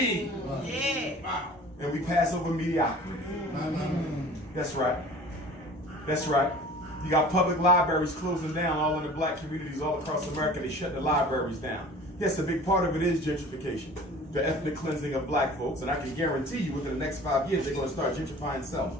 Supreme. Yeah. And we pass over mediocrity. That's right. That's right. You got public libraries closing down all in the black communities all across America. They shut the libraries down. Yes, a big part of it is gentrification, the ethnic cleansing of black folks. And I can guarantee you within the next 5 years, they're going to start gentrifying Selma.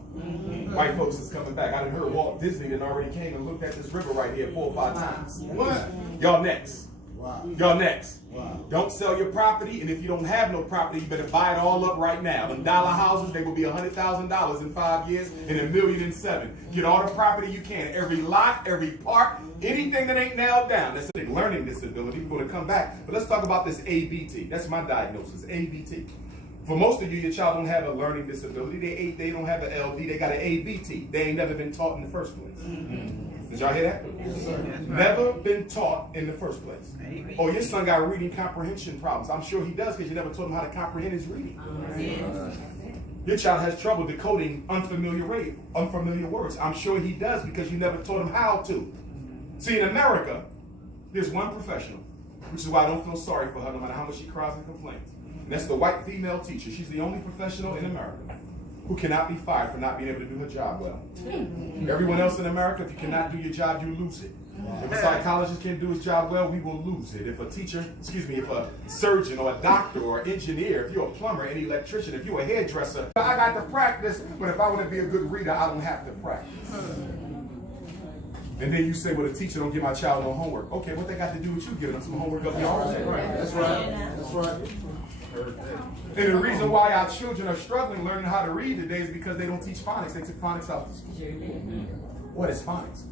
White folks is coming back. I done heard Walt Disney that already came and looked at this river right here 4 or 5 times. What? Y'all next. Wow. Y'all next. Wow. Don't sell your property, and if you don't have no property, you better buy it all up right now. Them dollar houses, they will be $100,000 in 5 years and $1 million in 7. Get all the property you can. Every lot, every park, anything that ain't nailed down. That's a learning disability. We're going to come back. But let's talk about this ABT. That's my diagnosis, ABT. For most of you, your child don't have a learning disability. They don't have an LD. They got an ABT. They ain't never been taught in the first place. Did y'all hear that? Yes, sir. Never been taught in the first place. Oh, your son got reading comprehension problems. I'm sure he does because you never taught him how to comprehend his reading. Your child has trouble decoding unfamiliar words. I'm sure he does because you never taught him how to. See, in America, there's one professional, which is why I don't feel sorry for her no matter how much she cries and complains. And that's the white female teacher. She's the only professional in America who cannot be fired for not being able to do her job well. Everyone else in America, if you cannot do your job, you lose it. If a psychologist can't do his job well, we will lose it. If a teacher, if a surgeon or a doctor or engineer, if you're a plumber, an electrician, if you're a hairdresser, I got to practice, but if I want to be a good reader, I don't have to practice. And then you say, well, the teacher don't give my child no homework. Okay, what they got to do with you giving them some homework up your arms? That's right. That's right. And the reason why our children are struggling learning how to read today is because they don't teach phonics. They took phonics out of school. What is phonics?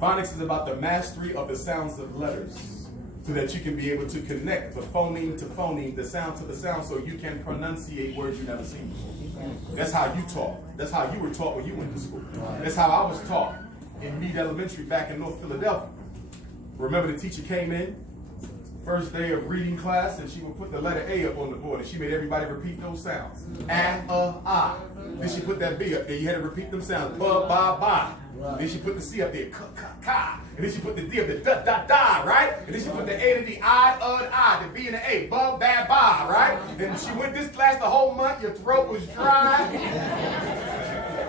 Phonics is about the mastery of the sounds of letters so that you can be able to connect the phoneme to phoneme, the sound to the sound, so you can pronunciate words you've never seen before. That's how you talk. That's how you were taught when you went to school. That's how I was taught in Meade Elementary back in North Philadelphia. Remember the teacher came in, first day of reading class, and she would put the letter A up on the board, and she made everybody repeat those sounds. A. Then she put that B up there. You had to repeat them sounds. Ba. Then she put the C up there. Ka. And then she put the D up there. Da. Right? And then she put the A to the I, the B and the A. Ba, right? And she went this class the whole month. Your throat was dry.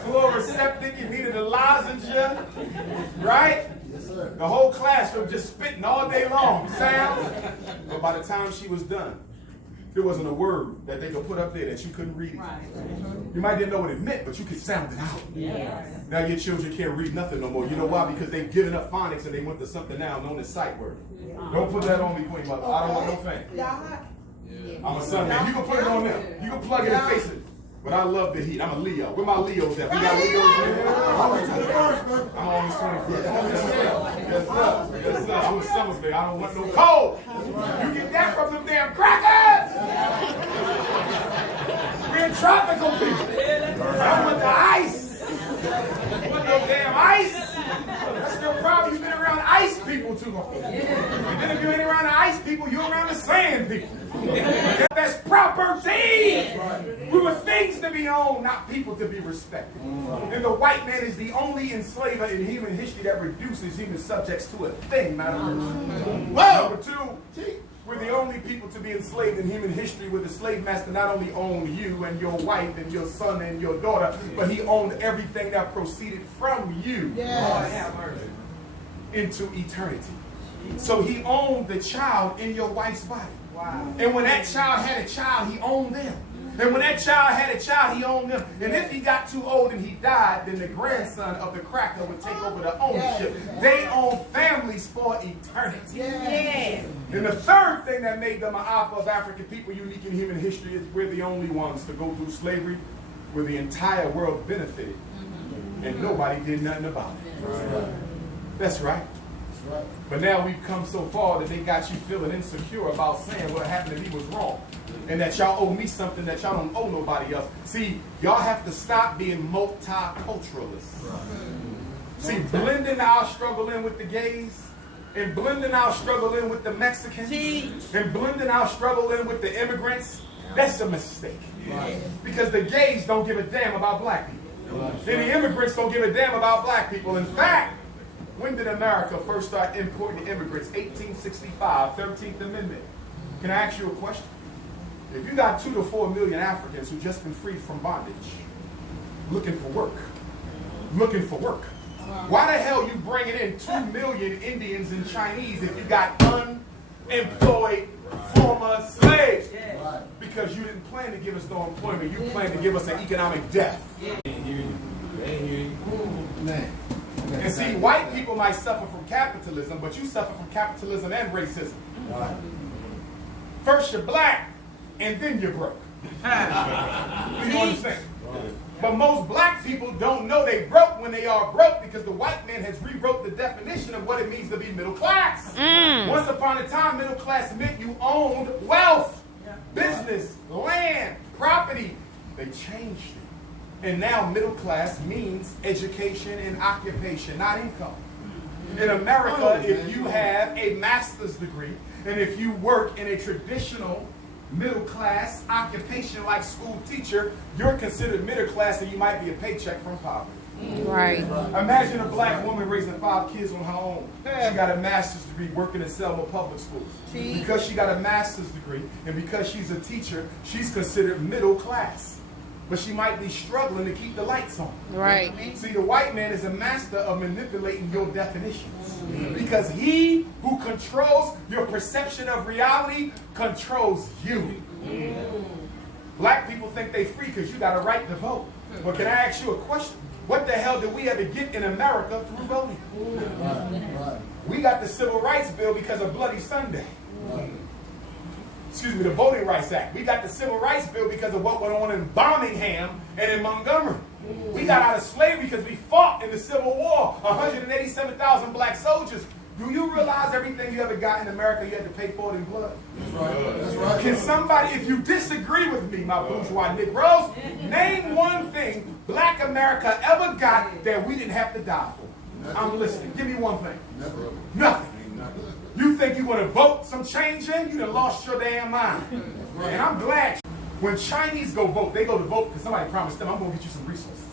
Chloroseptic. You needed a lozenge. Right? Yes, sir. The whole classroom just spitting all day long. Sounds. But by the time she was done, there wasn't a word that they could put up there that you couldn't read it. You might didn't know what it meant, but you could sound it out. Now your children can't read nothing no more. You know why? Because they've given up phonics and they went to something now known as sight word. Don't put that on me, Queen Mother. I don't want no fame. I'm a son, man. You can put it on them. You can plug it and face it. But I love the heat. I'm a Leo. Where my Leos at? We got Leos in here. I'm always 21st. Yes, sir. I'm a summer baby. I don't want no cold. You get that from them damn crackers. We're tropical people. I want the ice. I want no damn ice. That's your problem. You've been around ice people too long. And then if you ain't around the ice people, you're around the sand people. That's property. We were things to be owned, not people to be respected. And the white man is the only enslaver in human history that reduces human subjects to a thing, not a person. Number two, we're the only people to be enslaved in human history where the slave master not only owned you and your wife and your son and your daughter, but he owned everything that proceeded from you into eternity. So he owned the child in your wife's body. And when that child had a child, he owned them. And when that child had a child, he owned them. And if he got too old and he died, then the grandson of the cracker would take over the ownership. They own families for eternity. And the third thing that made them an alpha of African people unique in human history is we're the only ones to go through slavery where the entire world benefited and nobody did nothing about it. That's right. But now we've come so far that they got you feeling insecure about saying what happened to me was wrong. And that y'all owe me something that y'all don't owe nobody else. See, y'all have to stop being multiculturalists. See, blending our struggle in with the gays, and blending our struggle in with the Mexicans, and blending our struggle in with the immigrants, that's a mistake. Because the gays don't give a damn about black people. And the immigrants don't give a damn about black people. In fact, when did America first start importing immigrants? 1865, 13th Amendment. Can I ask you a question? If you got 2 to 4 million Africans who just been freed from bondage, looking for work, why the hell you bringing in 2 million Indians and Chinese if you got unemployed former slaves? Right. Because you didn't plan to give us no employment. You planned to give us an economic death. Man. And see, white people might suffer from capitalism, but you suffer from capitalism and racism. Right. First you're black, and then you're broke. You understand? But most black people don't know they broke when they are broke because the white man has rewrote the definition of what it means to be middle class. Once upon a time, middle class meant you owned wealth, business, land, property. They changed it. And now middle class means education and occupation, not income. In America, if you have a master's degree and if you work in a traditional middle class occupation like school teacher, you're considered middle class and you might be a paycheck from poverty. Right. Imagine a black woman raising 5 kids on her own. She got a master's degree working in Selma Public Schools. Because she got a master's degree and because she's a teacher, she's considered middle class. But she might be struggling to keep the lights on. Right. See, the white man is a master of manipulating your definitions. Because he who controls your perception of reality controls you. Black people think they free because you got a right to vote. But can I ask you a question? What the hell did we ever get in America through voting? Right. We got the Civil Rights Bill because of Bloody Sunday. Excuse me, the Voting Rights Act. We got the Civil Rights Bill because of what went on in Birmingham and in Montgomery. We got out of slavery because we fought in the Civil War. 187,000 black soldiers. Do you realize everything you ever got in America, you had to pay for it in blood? That's right. That's right. Can somebody, if you disagree with me, my bourgeois Negroes, name one thing black America ever got that we didn't have to die for? I'm listening. Give me one thing. Nothing. You think you want to vote some change in? You done lost your damn mind. And I'm glad. When Chinese go vote, they go to vote because somebody promised them, I'm going to get you some resources.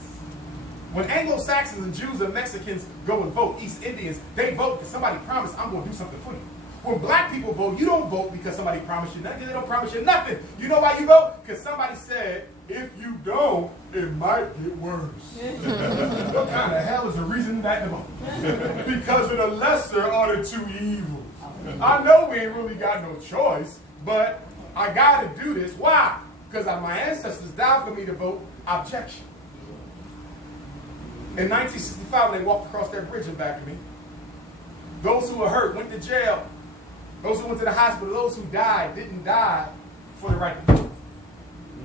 When Anglo-Saxons and Jews and Mexicans go and vote, East Indians, they vote because somebody promised, I'm going to do something for you. When black people vote, you don't vote because somebody promised you nothing. They don't promise you nothing. You know why you vote? Because somebody said, if you don't, it might get worse. What kind of hell is the reason that to vote? Because of the lesser are the two evils. I know we ain't really got no choice, but I got to do this. Why? Because my ancestors died for me to vote. Objection. In 1965, when they walked across that bridge and back to me, those who were hurt went to jail. Those who went to the hospital, those who died didn't die for the right to vote.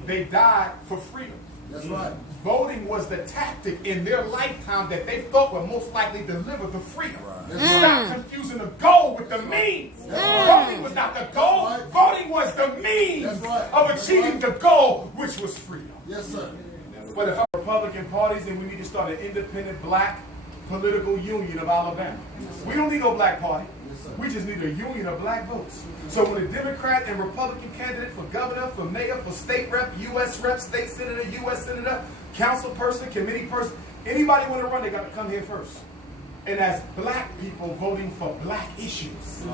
They died for freedom. That's right. Voting was the tactic in their lifetime that they thought would most likely deliver the freedom. Right. Stop confusing the goal with the means. Voting was not the goal. Right. Voting was the means That's right. of achieving the goal, which was freedom. Yes, sir. But if I'm Republican parties, then we need to start an independent black political union of Alabama. We don't need no black party. We just need a union of black votes. So when a Democrat and Republican candidate for governor, for mayor, for state rep, U.S. rep, state senator, U.S. senator, council person, committee person, anybody want to run, they got to come here first. And as black people voting for black issues,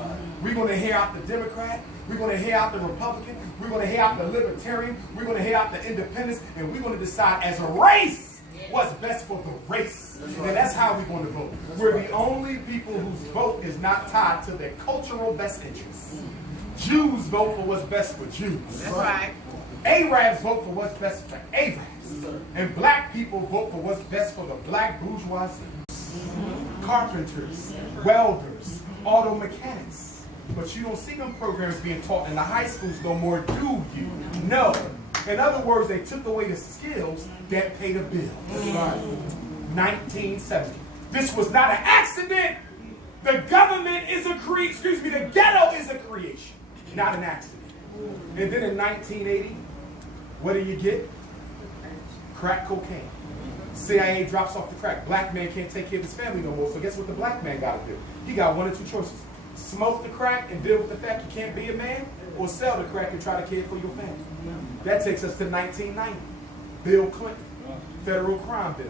we're going to hear out the Democrat, we're going to hear out the Republican, we're going to hear out the Libertarian, we're going to hear out the Independents, and we're going to decide as a race what's best for the race. And that's how we're going to vote. We're the only people whose vote is not tied to their cultural best interests. Jews vote for what's best for Jews. That's right. Arabs vote for what's best for Arabs. And black people vote for what's best for the black bourgeoisie. Carpenters, welders, auto mechanics. But you don't see them programs being taught in the high schools no more, do you? No. In other words, they took away the skills that pay the bill. That's right. 1970. This was not an accident. The government is the ghetto is a creation, not an accident. And then in 1980, what do you get? Crack cocaine. CIA drops off the crack. Black man can't take care of his family no more. So guess what the black man got to do? He got one or two choices. Smoke the crack and deal with the fact you can't be a man, or sell the crack and try to care for your family. That takes us to 1990. Bill Clinton, federal crime bill.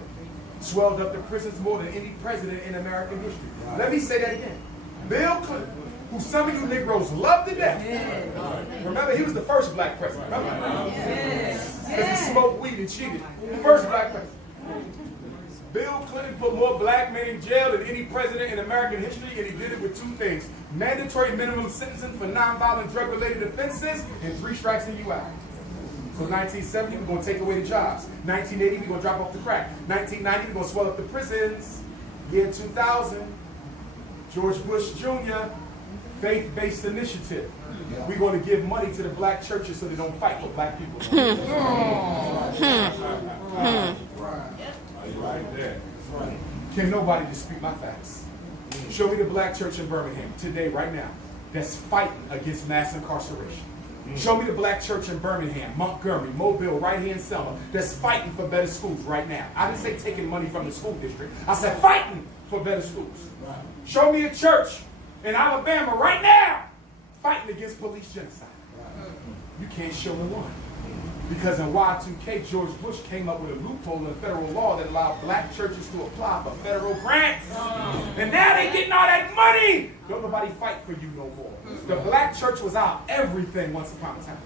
Swelled up the prisons more than any president in American history. Let me say that again. Bill Clinton, who some of you Negroes love to death. Remember, he was the first black president. Remember? Because he smoked weed and cheated. The first black president. Bill Clinton put more black men in jail than any president in American history, and he did it with two things: mandatory minimum sentencing for nonviolent drug-related offenses and 3 strikes and you out. So 1970, we're going to take away the jobs. 1980, we're going to drop off the crack. 1990, we're going to swell up the prisons. Year 2000, George Bush Jr., faith-based initiative. We're going to give money to the black churches so they don't fight for black people. Right there. Can nobody dispute my facts? Show me the black church in Birmingham today, right now, that's fighting against mass incarceration. Show me the black church in Birmingham, Montgomery, Mobile, right here in Selma, that's fighting for better schools right now. I didn't say taking money from the school district. I said fighting for better schools. Show me a church in Alabama right now fighting against police genocide. You can't show me one. Because in Y2K, George Bush came up with a loophole in federal law that allowed black churches to apply for federal grants. And now they're getting all that money. Don't nobody fight for you no more. The black church was our everything once upon a time.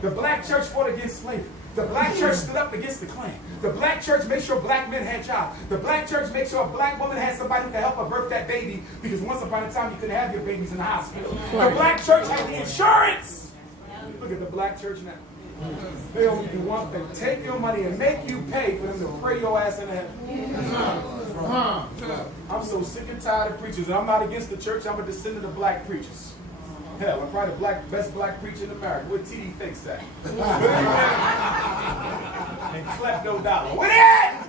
The black church fought against slavery. The black church stood up against the Klan. The black church made sure black men had jobs. The black church made sure a black woman had somebody who could help her birth that baby, because once upon a time you couldn't have your babies in the hospital. The black church had the insurance. Look at the black church now. They only do one thing: take your money and make you pay for them to pray your ass in heaven. I'm so sick and tired of preachers, and I'm not against the church. I'm a descendant of black preachers. Hell, I'm probably the best black preacher in America. Where T.D. Fakes at? And Klepto Dollar. Where that?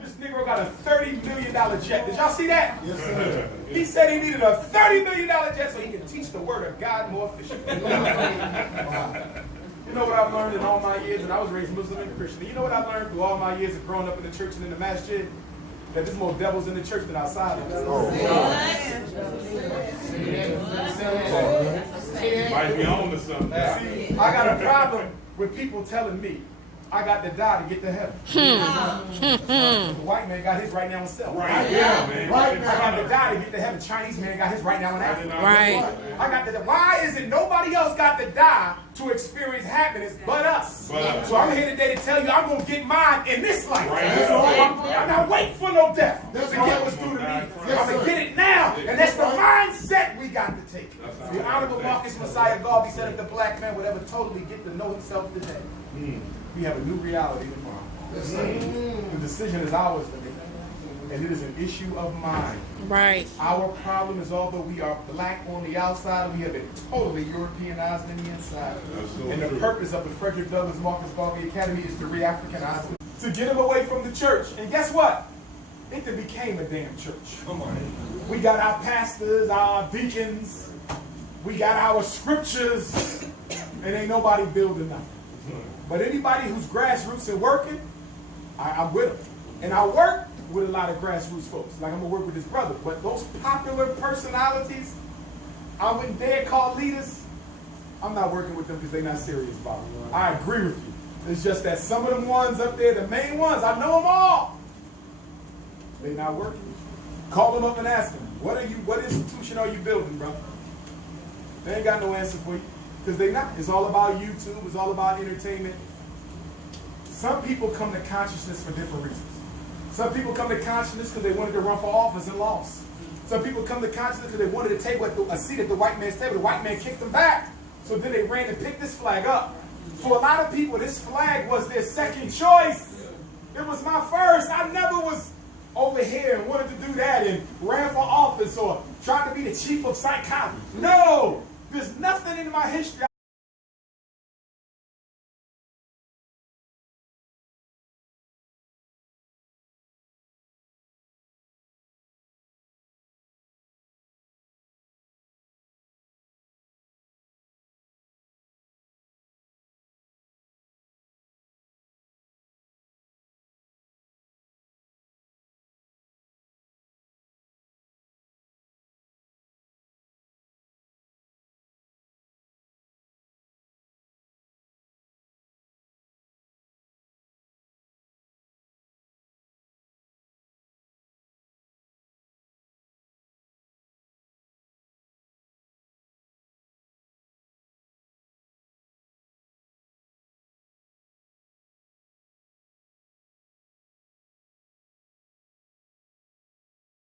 This Negro got a $30 million jet. Did y'all see that? Yes, sir. He said he needed a $30 million jet so he could teach the word of God more efficiently. You know what I've learned in all my years, and I was raised Muslim and Christian. You know what I've learned through all my years of growing up in the church and in the masjid? That there's more devils in the church than outside of it. Might be on to something. See, I got a problem with people telling me I got to die to get to heaven. The white man got his right now himself. Right, yeah, man. Right now. I got to die to get to heaven. Chinese man got his right now in Africa. Right. I got to. Why is it nobody else got to die to experience happiness but us? So I'm here today to tell you I'm gonna get mine in this life. I'm not waiting for no death to get what's due to me. I'm gonna get it now, and that's the mindset we got to take. The Honorable Marcus Messiah Garvey said, if the black man would ever totally get to know himself today, we have a new reality tomorrow. The decision is ours to make, and it is an issue of mind. Right. Our problem is, although we are black on the outside, we have been totally Europeanized on the inside. And the purpose of the Frederick Douglass Marcus Garvey Academy is to re-Africanize them, to get them away from the church. And guess what? It became a damn church. Come on. We got our pastors, our deacons, we got our scriptures, and ain't nobody building nothing. But anybody who's grassroots and working, I'm with them. And I work with a lot of grassroots folks. Like, I'm going to work with this brother. But those popular personalities, I wouldn't dare call leaders, I'm not working with them because they're not serious about it. I agree with you. It's just that some of them ones up there, the main ones, I know them all. They're not working. Call them up and ask them, what institution are you building, bro? They ain't got no answer for you. Because they're not. It's all about YouTube. It's all about entertainment. Some people come to consciousness for different reasons. Some people come to consciousness because they wanted to run for office and lost. Some people come to consciousness because they wanted to take a seat at the white man's table. The white man kicked them back. So then they ran and picked this flag up. For a lot of people, this flag was their second choice. It was my first. I never was over here and wanted to do that and ran for office or tried to be the chief of psychology. No! There's nothing in my history